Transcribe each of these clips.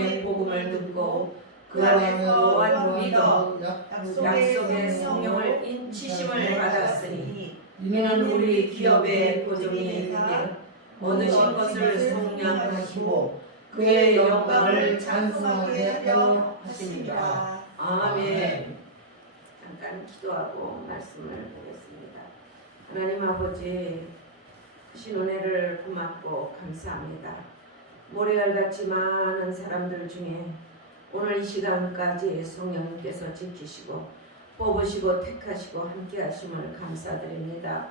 구원의 복음을 듣고 그 안에서 또한 믿어 약속의 성령을 인치심을 받았으니 이는 우리 기업의 보증이 되되 얻으신 것을 속량하시고 그의 영광을 찬송하게 하려 하십니다. 아멘. 잠깐 기도하고 말씀을 보겠습니다. 하나님 아버지, 신 은혜를 고맙고 감사합니다. 모래알같이 많은 사람들 중에 오늘 이 시간까지 성령님께서 지키시고 뽑으시고 택하시고 함께 하심을 감사드립니다.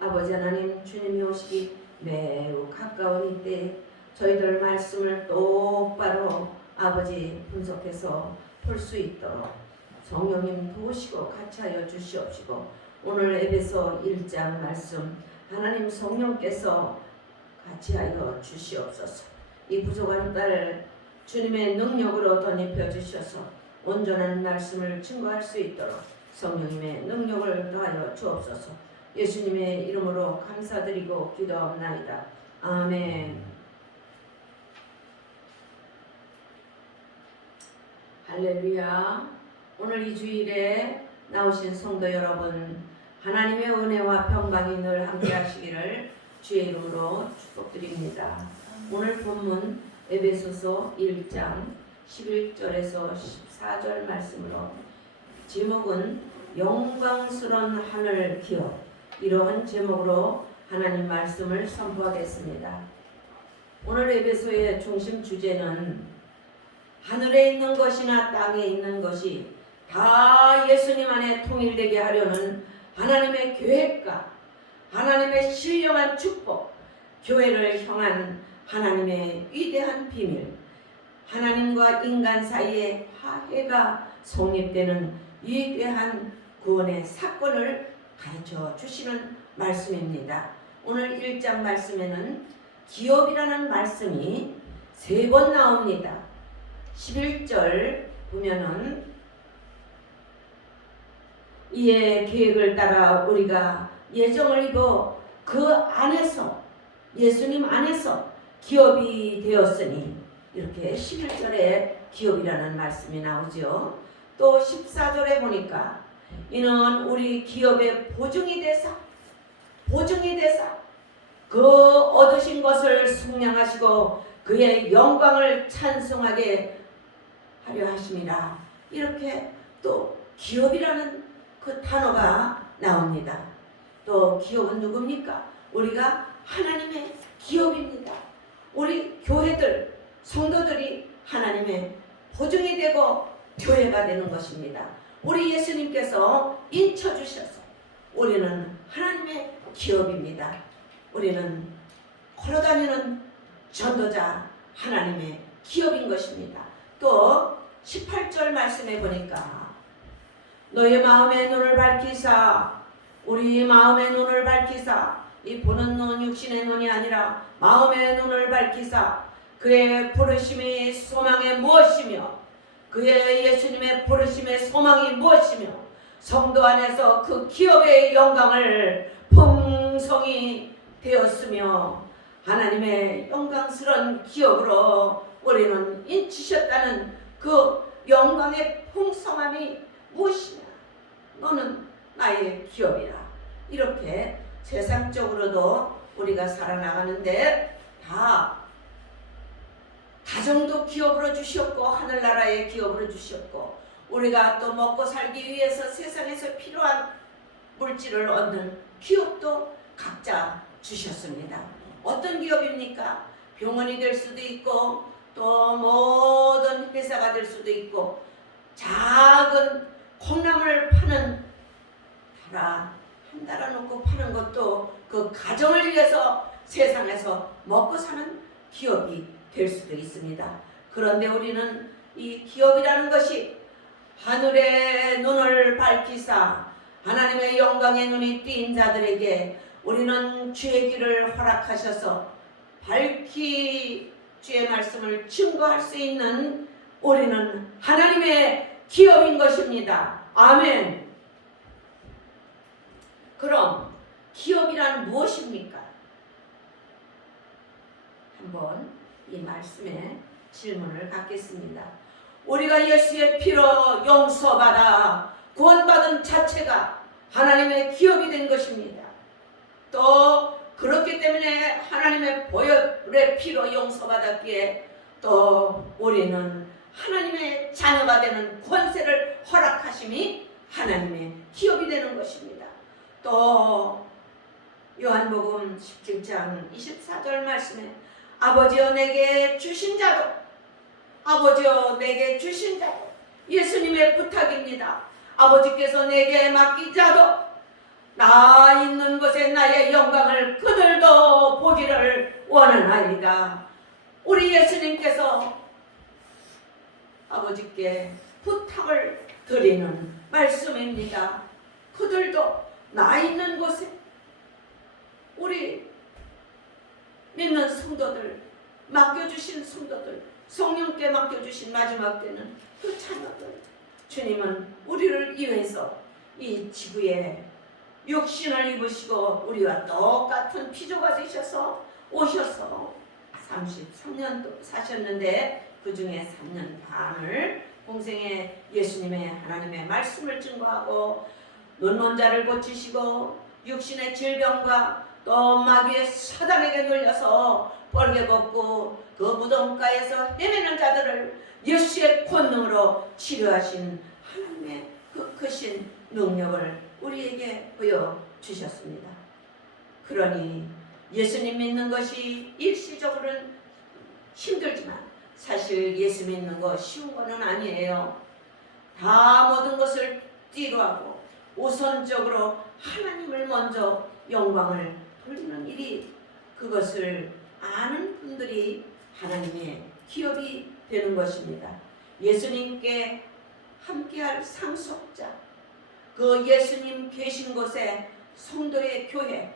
아버지 하나님, 주님이 오시기 매우 가까운 이때 저희들 말씀을 똑바로 아버지 분석해서 볼 수 있도록 성령님 도우시고 같이 하여 주시옵시고 오늘 에베소 1장 말씀 하나님 성령께서 같이 하여 주시옵소서. 이 부족한 딸을 주님의 능력으로 덧입혀 주셔서 온전한 말씀을 증거할 수 있도록 성령님의 능력을 더하여 주옵소서. 예수님의 이름으로 감사드리고 기도하옵나이다. 아멘. 할렐루야. 오늘 이 주일에 나오신 성도 여러분, 하나님의 은혜와 평강이 늘 함께 하시기를 주의 이름으로 축복드립니다. 오늘 본문 에베소서 1장 11절에서 14절 말씀으로 제목은 영광스러운 하늘 기업, 이러한 제목으로 하나님 말씀을 선포하겠습니다. 오늘 에베소의 중심 주제는 하늘에 있는 것이나 땅에 있는 것이 다 예수님 안에 통일되게 하려는 하나님의 계획과 하나님의 신령한 축복, 교회를 향한 하나님의 위대한 비밀, 하나님과 인간 사이에 화해가 성립되는 위대한 구원의 사건을 가르쳐 주시는 말씀입니다. 오늘 1장 말씀에는 기업이라는 말씀이 3번 나옵니다. 11절 보면은 이의 계획을 따라 우리가 예정을 입어 그 안에서 예수님 안에서 기업이 되었으니, 이렇게 11절에 기업이라는 말씀이 나오죠. 또 14절에 보니까 이는 우리 기업의 보증이 되사 그 얻으신 것을 속량하시고 그의 영광을 찬송하게 하려 하심이라. 이렇게 또 기업이라는 그 단어가 나옵니다. 또 기업은 누굽니까? 우리가 하나님의 기업입니다. 우리 교회들, 성도들이 하나님의 보증이 되고 교회가 되는 것입니다. 우리 예수님께서 인쳐주셔서 우리는 하나님의 기업입니다. 우리는 걸어다니는 전도자 하나님의 기업인 것입니다. 또 18절 말씀에 보니까 너의 마음의 눈을 밝히사, 우리 마음의 눈을 밝히사, 이 보는 눈 육신의 눈이 아니라 마음의 눈을 밝히사 그의 부르심이 소망이 무엇이며 그의 예수님의 부르심의 소망이 무엇이며 성도 안에서 그 기업의 영광을 풍성히 되었으며 하나님의 영광스러운 기업으로 우리는 인치셨다는 그 영광의 풍성함이 무엇이냐? 너는 나의 기업이라. 이렇게 세상적으로도 우리가 살아나가는데 다 가정도 기업으로 주셨고 하늘나라의 기업으로 주셨고 우리가 또 먹고 살기 위해서 세상에서 필요한 물질을 얻는 기업도 각자 주셨습니다. 어떤 기업입니까? 병원이 될 수도 있고 또 모든 회사가 될 수도 있고 작은 콩나물 파는 한 달아놓고 파는 것도 그 가정을 위해서 세상에서 먹고 사는 기업이 될 수도 있습니다. 그런데 우리는 이 기업이라는 것이 하늘의 눈을 밝히사 하나님의 영광의 눈이 띈 자들에게 우리는 주의 길을 허락하셔서 밝히 주의 말씀을 증거할 수 있는 우리는 하나님의 기업인 것입니다. 아멘. 그럼 기업이란 무엇입니까? 한번 이 말씀에 질문을 갖겠습니다. 우리가 예수의 피로 용서받아 구원받은 자체가 하나님의 기업이 된 것입니다. 또 그렇기 때문에 하나님의 보혈의 피로 용서받았기에 또 우리는 하나님의 자녀가 되는 권세를 허락하심이 하나님의 기업이 되는 것입니다. 또 요한복음 17장 24절 말씀에 아버지여 내게 주신 자도 아버지여 내게 주신 자도 예수님의 부탁입니다. 아버지께서 내게 맡긴 자도 나 있는 곳에 나의 영광을 그들도 보기를 원하나이다. 우리 예수님께서 아버지께 부탁을 드리는 말씀입니다. 그들도 나 있는 곳에 우리 믿는 성도들, 맡겨주신 성도들, 성령께 맡겨주신 마지막 때는 그 자녀들, 주님은 우리를 위해서 이 지구에 육신을 입으시고 우리와 똑같은 피조가 되셔서 오셔서 33년 사셨는데 그 중에 3년 반을 공생에 예수님의 하나님의 말씀을 증거하고 눈먼 자를 고치시고 육신의 질병과 또 마귀의 사단에게 눌려서 뻘개 벗고 그 무덤가에서 헤매는 자들을 예수의 권능으로 치료하신 하나님의 그 크신 능력을 우리에게 보여주셨습니다. 그러니 예수님 믿는 것이 일시적으로는 힘들지만 사실 예수 믿는 거 쉬운 거는 아니에요. 다 모든 것을 뒤로하고 우선적으로 하나님을 먼저 영광을 돌리는 일이 그것을 아는 분들이 하나님의 기업이 되는 것입니다. 예수님께 함께할 상속자, 그 예수님 계신 곳에 성도의 교회,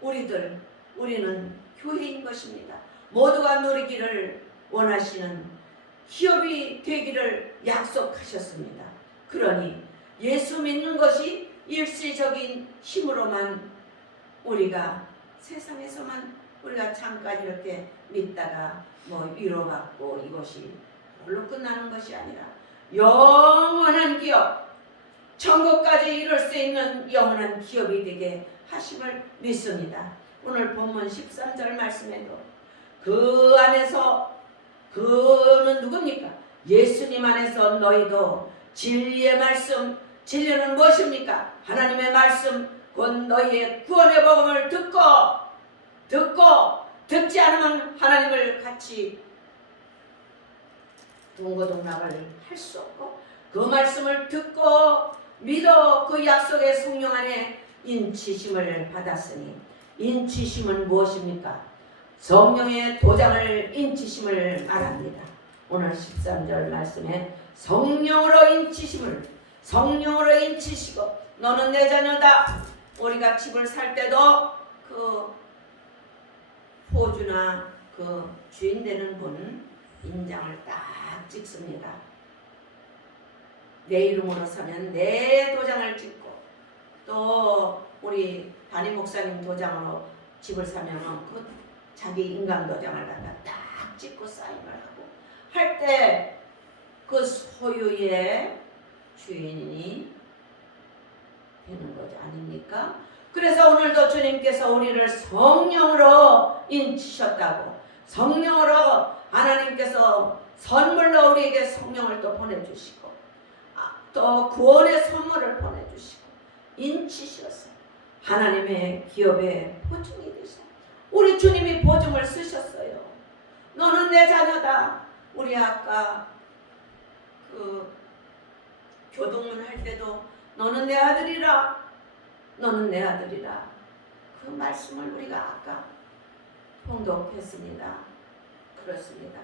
우리는 교회인 것입니다. 모두가 누리기를 원하시는 기업이 되기를 약속하셨습니다. 그러니 예수 믿는 것이 일시적인 힘으로만 우리가 세상에서만 우리가 잠깐 이렇게 믿다가 위로받고 이것이 그걸로 끝나는 것이 아니라 영원한 기업, 천국까지 이룰 수 있는 영원한 기업이 되게 하심을 믿습니다. 오늘 본문 13절 말씀에도 그 안에서 그는 누굽니까? 예수님 안에서 너희도 진리의 말씀, 진리는 무엇입니까? 하나님의 말씀, 곧 너희의 구원의 복음을 듣고 듣지 않으면 하나님을 같이 동고동락을 할 수 없고 그 말씀을 듣고 믿어 그 약속의 성령 안에 인치심을 받았으니 인치심은 무엇입니까? 성령의 도장을 인치심을 말합니다. 오늘 13절 말씀에 성령으로 인치시고 너는 내 자녀다. 우리가 집을 살 때도 그 포주나 그 주인 되는 분 인장을 딱 찍습니다. 내 이름으로 사면 내 도장을 찍고 또 우리 담임 목사님 도장으로 집을 사면 그 자기 인간 도장을 갖다 딱 찍고 사인을 하고 할 때 그 소유의 주인이 되는 거지 아닙니까? 그래서 오늘도 주님께서 우리를 성령으로 인치셨다고, 성령으로 하나님께서 선물로 우리에게 성령을 또 보내주시고 또 구원의 선물을 보내주시고 인치셨어요. 하나님의 기업의 보증이 되셔. 우리 주님이 보증을 쓰셨어요. 너는 내 자녀다. 우리 아까 그 교동문 할 때도 너는 내 아들이라, 너는 내 아들이라. 그 말씀을 우리가 아까 통독했습니다. 그렇습니다.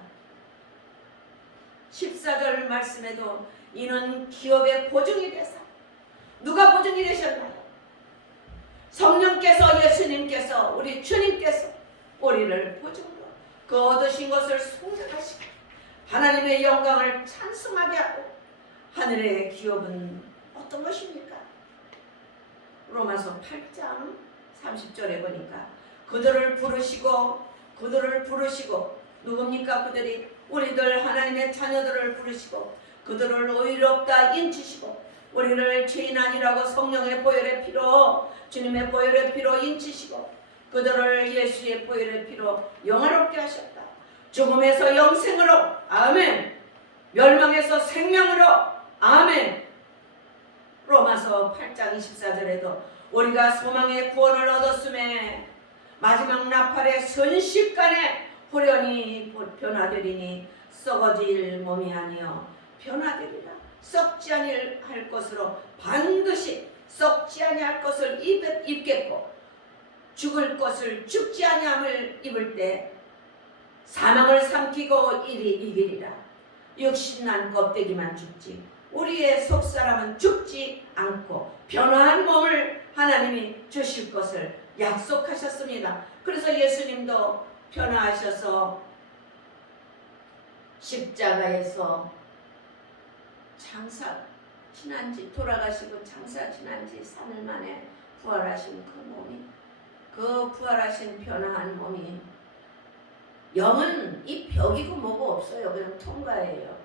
14절 말씀에도 이는 기업의 보증이 되사. 누가 보증이 되셨나요? 성령께서, 예수님께서, 우리 주님께서 우리를 보증으로 그 얻으신 것을 송전하시고 하나님의 영광을 찬송하게 하고. 하늘의 기업은 어떤 것입니까? 로마서 8장 30절에 보니까 그들을 부르시고 누굽니까? 그들이 우리들 하나님의 자녀들을 부르시고 그들을 의롭다 인치시고 우리를 죄인 아니라고 성령의 보혈의 피로 주님의 보혈의 피로 인치시고 그들을 예수의 보혈의 피로 영화롭게 하셨다. 죽음에서 영생으로 아멘. 멸망에서 생명으로 아멘. 로마서 8장 24절에도 우리가 소망의 구원을 얻었음에 마지막 나팔의 순식간에 후련히 변화되리니 썩어질 몸이 아니여 변화되리라. 썩지 아니할 것으로 반드시 썩지 아니할 것을 입겠고 죽을 것을 죽지 아니함을 입을 때 사망을 삼키고 이기리라. 육신난 껍데기만 죽지 우리의 속사람은 죽지 않고 변화한 몸을 하나님이 주실 것을 약속하셨습니다. 그래서 예수님도 변화하셔서 십자가에서 장사 지난지 돌아가시고 장사 지난지 3일 만에 부활하신 그 몸이 그 부활하신 변화한 몸이 영은 이 벽이고 뭐고 없어요. 그냥 통과예요.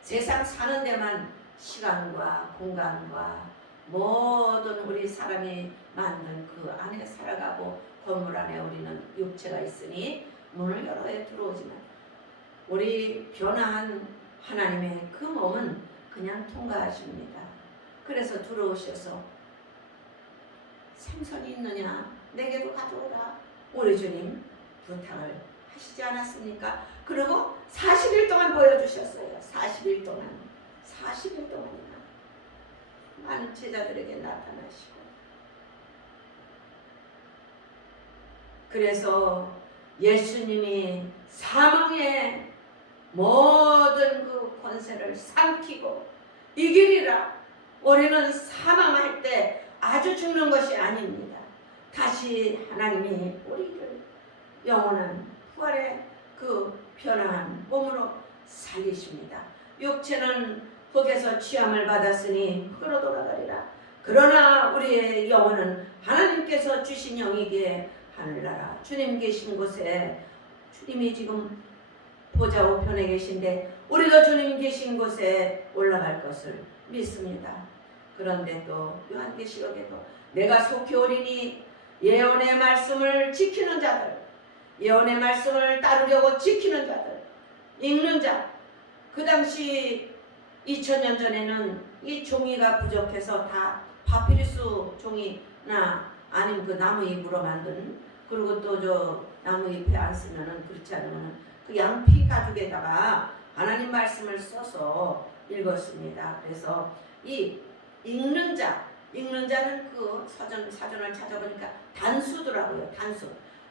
세상 사는 데만 시간과 공간과 모든 우리 사람이 만든 그 안에 살아가고 건물 안에 우리는 육체가 있으니 문을 열어야 들어오지만 우리 변화한 하나님의 그 몸은 그냥 통과하십니다. 그래서 들어오셔서 생선이 있느냐 내게도 가져오라 우리 주님 부탁을 하시지 않았습니까? 그리고 40일 동안 보여주셨어요. 40일 동안이나 많은 제자들에게 나타나시고 그래서 예수님이 사망의 모든 그 권세를 삼키고 이기리라. 우리는 사망할 때 아주 죽는 것이 아닙니다. 다시 하나님이 우리를 영원한 부활의 그 변화한 몸으로 살리십니다. 육체는 흙에서 취함을 받았으니 흙으로 돌아가리라. 그러나 우리의 영혼은 하나님께서 주신 영이기에 하늘나라 주님 계신 곳에 주님이 지금 보좌 우편에 계신데 우리도 주님 계신 곳에 올라갈 것을 믿습니다. 그런데 또 요한계시록에도 내가 속히 오리니 예언의 말씀을 지키는 자들 예언의 말씀을 따르려고 지키는 자들 읽는 자 그 당시 2000년 전에는 이 종이가 부족해서 다 파피루스 종이나 아니면 그 나무잎으로 만든 그리고 또 저 나무잎에 안 쓰면은 그렇지 않으면 그 양피 가죽에다가 하나님 말씀을 써서 읽었습니다. 그래서 이 읽는 자는 그 사전을 찾아보니까 단수더라고요. 단수.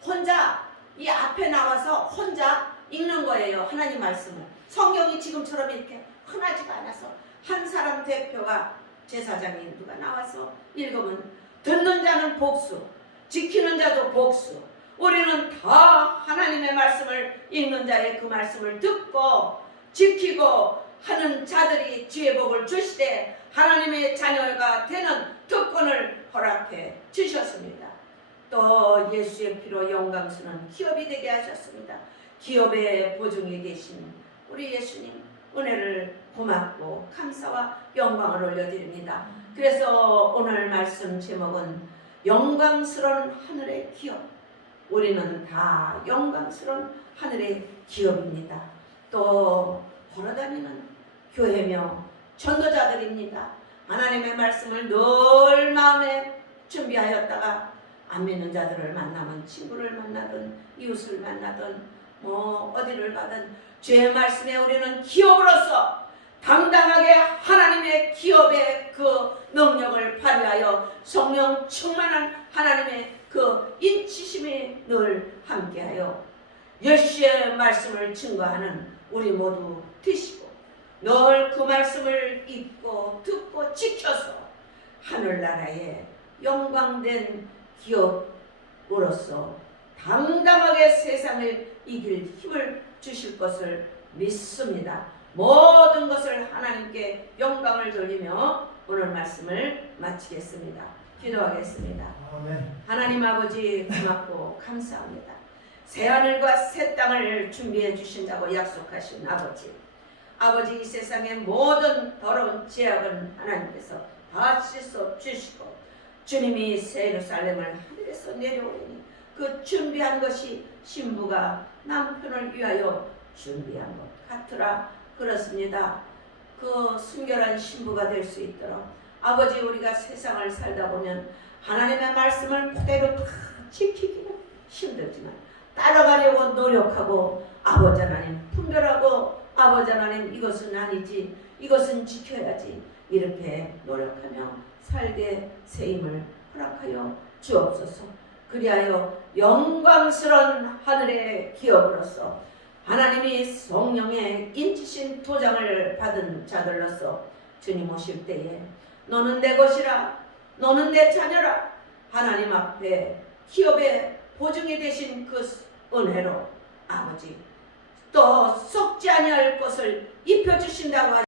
혼자 이 앞에 나와서 혼자 읽는 거예요. 하나님 말씀을. 성경이 지금처럼 이렇게 흔하지가 않아서 한 사람 대표가 제사장이 누가 나와서 읽으면 듣는 자는 복수, 지키는 자도 복수. 우리는 다 하나님의 말씀을 읽는 자의 그 말씀을 듣고 지키고 하는 자들이 지혜 복을 주시되 하나님의 자녀가 되는 특권을 허락해 주셨습니다. 또 예수의 피로 영광스러운 기업이 되게 하셨습니다. 기업의 보증이 되신 우리 예수님 은혜를 고맙고 감사와 영광을 올려드립니다. 그래서 오늘 말씀 제목은 영광스러운 하늘의 기업. 우리는 다 영광스러운 하늘의 기업입니다. 또 걸어다니는 교회며 전도자들입니다. 하나님의 말씀을 늘 마음에 준비하였다가 안 믿는 자들을 만나면 친구를 만나든 이웃을 만나든 뭐 어디를 가든 주의 말씀에 우리는 기업으로서 당당하게 하나님의 기업의 그 능력을 발휘하여 성령 충만한 하나님의 그 인치심이 늘 함께하여 예수의 말씀을 증거하는 우리 모두 되시고 늘 그 말씀을 읽고 듣고 지켜서 하늘나라의 영광된 기업으로서 당당하게 세상을 이길 힘을 주실 것을 믿습니다. 모든 것을 하나님께 영광을 돌리며 오늘 말씀을 마치겠습니다. 기도하겠습니다. 아멘. 하나님 아버지 고맙고 감사합니다. 새 하늘과 새 땅을 준비해 주신다고 약속하신 아버지. 아버지, 이 세상의 모든 더러운 죄악은 하나님께서 다 씻어 주시고 주님이 새 예루살렘을 하늘에서 내려오니 그 준비한 것이 신부가 남편을 위하여 준비한 것 같으라. 그렇습니다. 그 순결한 신부가 될 수 있도록 아버지, 우리가 세상을 살다 보면 하나님의 말씀을 그대로 다 지키기는 힘들지만 따라가려고 노력하고 아버지 하나님 분별하고 아버지 하나님 이것은 아니지, 이것은 지켜야지, 이렇게 노력하며 살게 새 힘을 허락하여 주옵소서. 그리하여 영광스러운 하늘의 기업으로서 하나님이 성령의 인치신 도장을 받은 자들로서 주님 오실 때에 너는 내 것이라, 너는 내 자녀라, 하나님 앞에 기업의 보증이 되신 그 은혜로 아버지 또 썩지 아니할 것을 입혀주신다고